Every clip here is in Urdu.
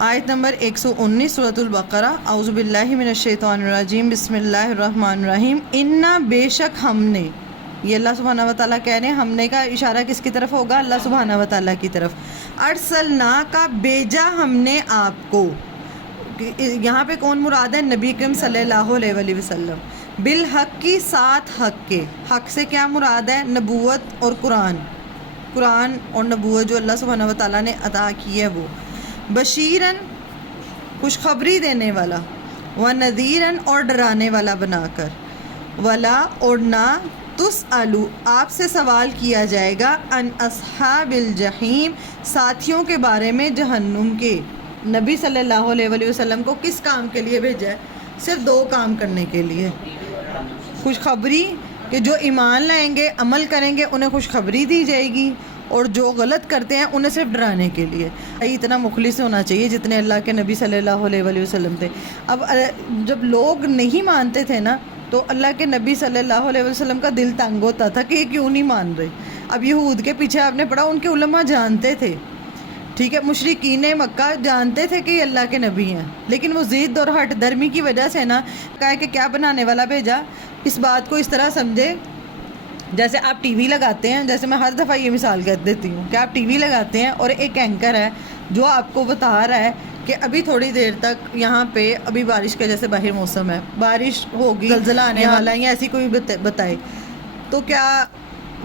آیت نمبر 119 سورۃ البقرہ۔ اعوذ باللہ من الشیطان الرجیم، بسم اللہ الرحمن الرحیم۔ انا بے شک ہم نے، یہ اللہ سبحانہ و تعالیٰ کہہ رہے ہیں، ہم نے کا اشارہ کس کی طرف ہوگا؟ اللہ سبحانہ و تعالیٰ کی طرف۔ ارسلنا کا بھیجا ہم نے آپ کو، یہاں پہ کون مراد ہے؟ نبی کریم صلی اللہ علیہ وآلہ وسلم۔ بالحق کی ساتھ حق کے، حق سے کیا مراد ہے؟ نبوت اور قرآن اور نبوت جو اللہ سبحانہ و تعالیٰ نے عطا کی ہے وہ۔ بشیرن خوشخبری دینے والا، ونذیرن اور ڈرانے والا بنا کر، ولا اور نہ تسألو آپ سے سوال کیا جائے گا، ان اصحاب الجحیم ساتھیوں کے بارے میں جہنم کے۔ نبی صلی اللہ علیہ وآلہ وسلم کو کس کام کے لیے بھیجا ہے؟ صرف دو کام کرنے کے لیے۔ خوشخبری کہ جو ایمان لائیں گے، عمل کریں گے، انہیں خوشخبری دی جائے گی، اور جو غلط کرتے ہیں انہیں صرف ڈرانے کے لیے۔ اتنا مخلص ہونا چاہیے جتنے اللہ کے نبی صلی اللہ علیہ وآلہ وسلم تھے۔ اب جب لوگ نہیں مانتے تھے نا، تو اللہ کے نبی صلی اللہ علیہ وسلم کا دل تنگ ہوتا تھا کہ یہ کیوں نہیں مان رہے۔ اب یہود کے پیچھے آپ نے پڑھا، ان کے علماء جانتے تھے، ٹھیک ہے، مشرکین مکہ جانتے تھے کہ یہ اللہ کے نبی ہیں، لیکن وہ ضد اور ہٹ درمی کی وجہ سے نا کہا کہ کیا بنانے والا بھیجا۔ اس بات کو اس طرح سمجھے جیسے آپ ٹی وی لگاتے ہیں، جیسے میں ہر دفعہ یہ مثال کہہ دیتی ہوں کہ آپ ٹی وی لگاتے ہیں اور ایک اینکر ہے جو آپ کو بتا رہا ہے کہ ابھی تھوڑی دیر تک یہاں پہ ابھی بارش کا جیسے باہر موسم ہے، بارش ہوگی، زلزلہ آنے والا ہے، یا ایسی کوئی بتائے، تو کیا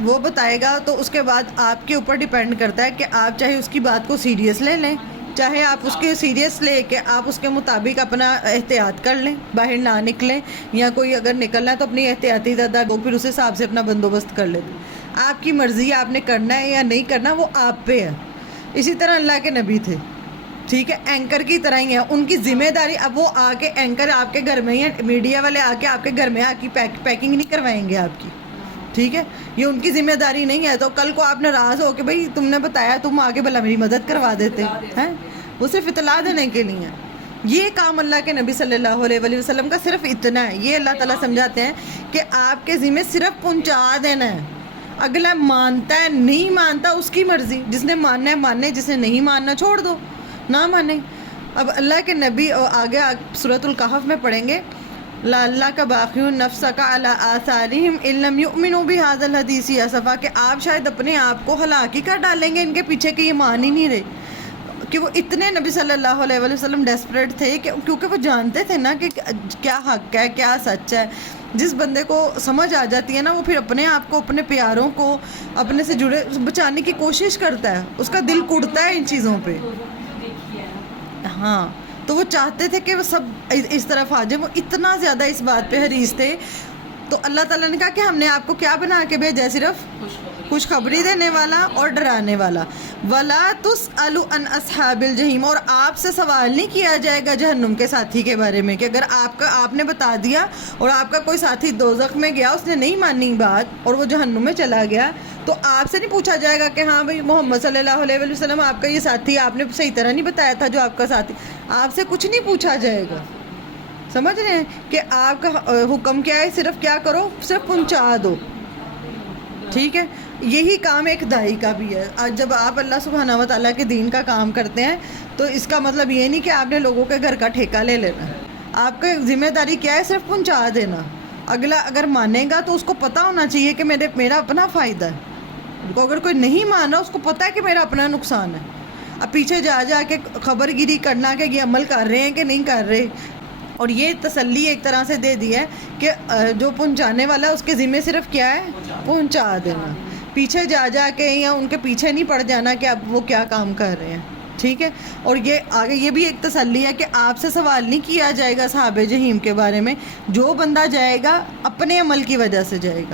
وہ بتائے گا؟ تو اس کے بعد آپ کے اوپر ڈیپینڈ کرتا ہے کہ آپ چاہے اس کی بات کو سیریس لے لیں، چاہے آپ اس کے سیریس لے کے آپ اس کے مطابق اپنا احتیاط کر لیں، باہر نہ نکلیں، یا کوئی اگر نکلنا ہے تو اپنی احتیاطی تدابیر وہ پھر اس حساب سے اپنا بندوبست کر لیتے۔ آپ کی مرضی، آپ نے کرنا ہے یا نہیں کرنا وہ آپ پہ ہے۔ اسی طرح اللہ کے نبی تھے، ٹھیک ہے، اینکر کی طرح ہی ہے، ان کی ذمہ داری۔ اب وہ آ کے اینکر آپ کے گھر میں ہی، میڈیا والے آ کے آپ کے گھر میں آ کے پیکنگ نہیں کروائیں گے آپ کی، ٹھیک ہے، یہ ان کی ذمہ داری نہیں ہے۔ تو کل کو آپ ناراض ہو کہ بھئی تم نے بتایا، تم آگے بھلا میری مدد کروا دیتے ہیں، وہ صرف اطلاع دینے کے لیے ہے۔ یہ کام اللہ کے نبی صلی اللہ علیہ وآلہ وسلم کا صرف اتنا ہے۔ یہ اللہ تعالیٰ سمجھاتے ہیں کہ آپ کے ذمہ صرف پہنچا دینا ہے، اگلا مانتا ہے نہیں مانتا اس کی مرضی، جس نے ماننا ہے ماننے، جس نے نہیں ماننا چھوڑ دو، نہ مانے۔ اب اللہ کے نبی آگے سورۃ الکہف میں پڑھیں گے، اللہ کا باقی نفس کا علی آثارہم ان لم یؤمنوا بہذا الحدیث اسفا، کہ آپ شاید اپنے آپ کو ہلاک ہی کر ڈالیں گے ان کے پیچھے کہ یہ مان ہی نہیں رہے، کہ وہ اتنے نبی صلی اللہ علیہ وآلہ وسلم ڈیسپریٹ تھے کہ کیونکہ وہ جانتے تھے نا کہ کیا حق ہے کیا سچ ہے۔ جس بندے کو سمجھ آ جاتی ہے نا، وہ پھر اپنے آپ کو، اپنے پیاروں کو، اپنے سے جڑے بچانے کی کوشش کرتا ہے، اس کا دل کڑتا ہے ان چیزوں پہ۔ ہاں، تو وہ چاہتے تھے کہ وہ سب اس طرف آ جائے، وہ اتنا زیادہ اس بات پہ حریص تھے۔ تو اللہ تعالیٰ نے کہا کہ ہم نے آپ کو کیا بنا کے بھیجا؟ صرف خوشخبری دینے والا اور ڈرانے والا۔ ولا تسألوا عن اصحاب الجحیم، اور آپ سے سوال نہیں کیا جائے گا جہنم کے ساتھی کے بارے میں، کہ اگر آپ نے بتا دیا اور آپ کا کوئی ساتھی دوزخ میں گیا، اس نے نہیں مانی بات اور وہ جہنم میں چلا گیا، تو آپ سے نہیں پوچھا جائے گا کہ ہاں بھئی محمد صلی اللہ علیہ وآلہ وسلم آپ کا یہ ساتھی، آپ نے صحیح طرح نہیں بتایا تھا جو آپ کا ساتھی، آپ سے کچھ نہیں پوچھا جائے گا۔ سمجھ رہے ہیں کہ آپ کا حکم کیا ہے؟ صرف کیا کرو؟ صرف پہنچا دو، ٹھیک ہے۔ یہی کام ایک داعی کا بھی ہے۔ آج جب آپ اللہ سبحانہ و تعالیٰ کے دین کا کام کرتے ہیں تو اس کا مطلب یہ نہیں کہ آپ نے لوگوں کے گھر کا ٹھیکہ لے لینا ہے۔ آپ کا ذمہ داری کیا ہے؟ صرف پہنچا دینا۔ اگلا اگر مانے گا تو اس کو پتہ ہونا چاہیے کہ میرا اپنا فائدہ ہے، اگر کوئی نہیں مان رہا اس کو پتہ ہے کہ میرا اپنا نقصان ہے۔ اب پیچھے جا کے خبر گیری کرنا کہ یہ عمل کر رہے ہیں کہ نہیں کر رہے، اور یہ تسلی ایک طرح سے دے دی ہے کہ جو پہنچانے والا ہے اس کے ذمہ صرف کیا ہے؟ پہنچا دینا۔ پیچھے جا کے یا ان کے پیچھے نہیں پڑ جانا کہ اب وہ کیا کام کر رہے ہیں، ٹھیک ہے۔ اور یہ آگے یہ بھی ایک تسلی ہے کہ آپ سے سوال نہیں کیا جائے گا اصحاب جحیم کے بارے میں، جو بندہ جائے گا اپنے عمل کی وجہ سے جائے گا۔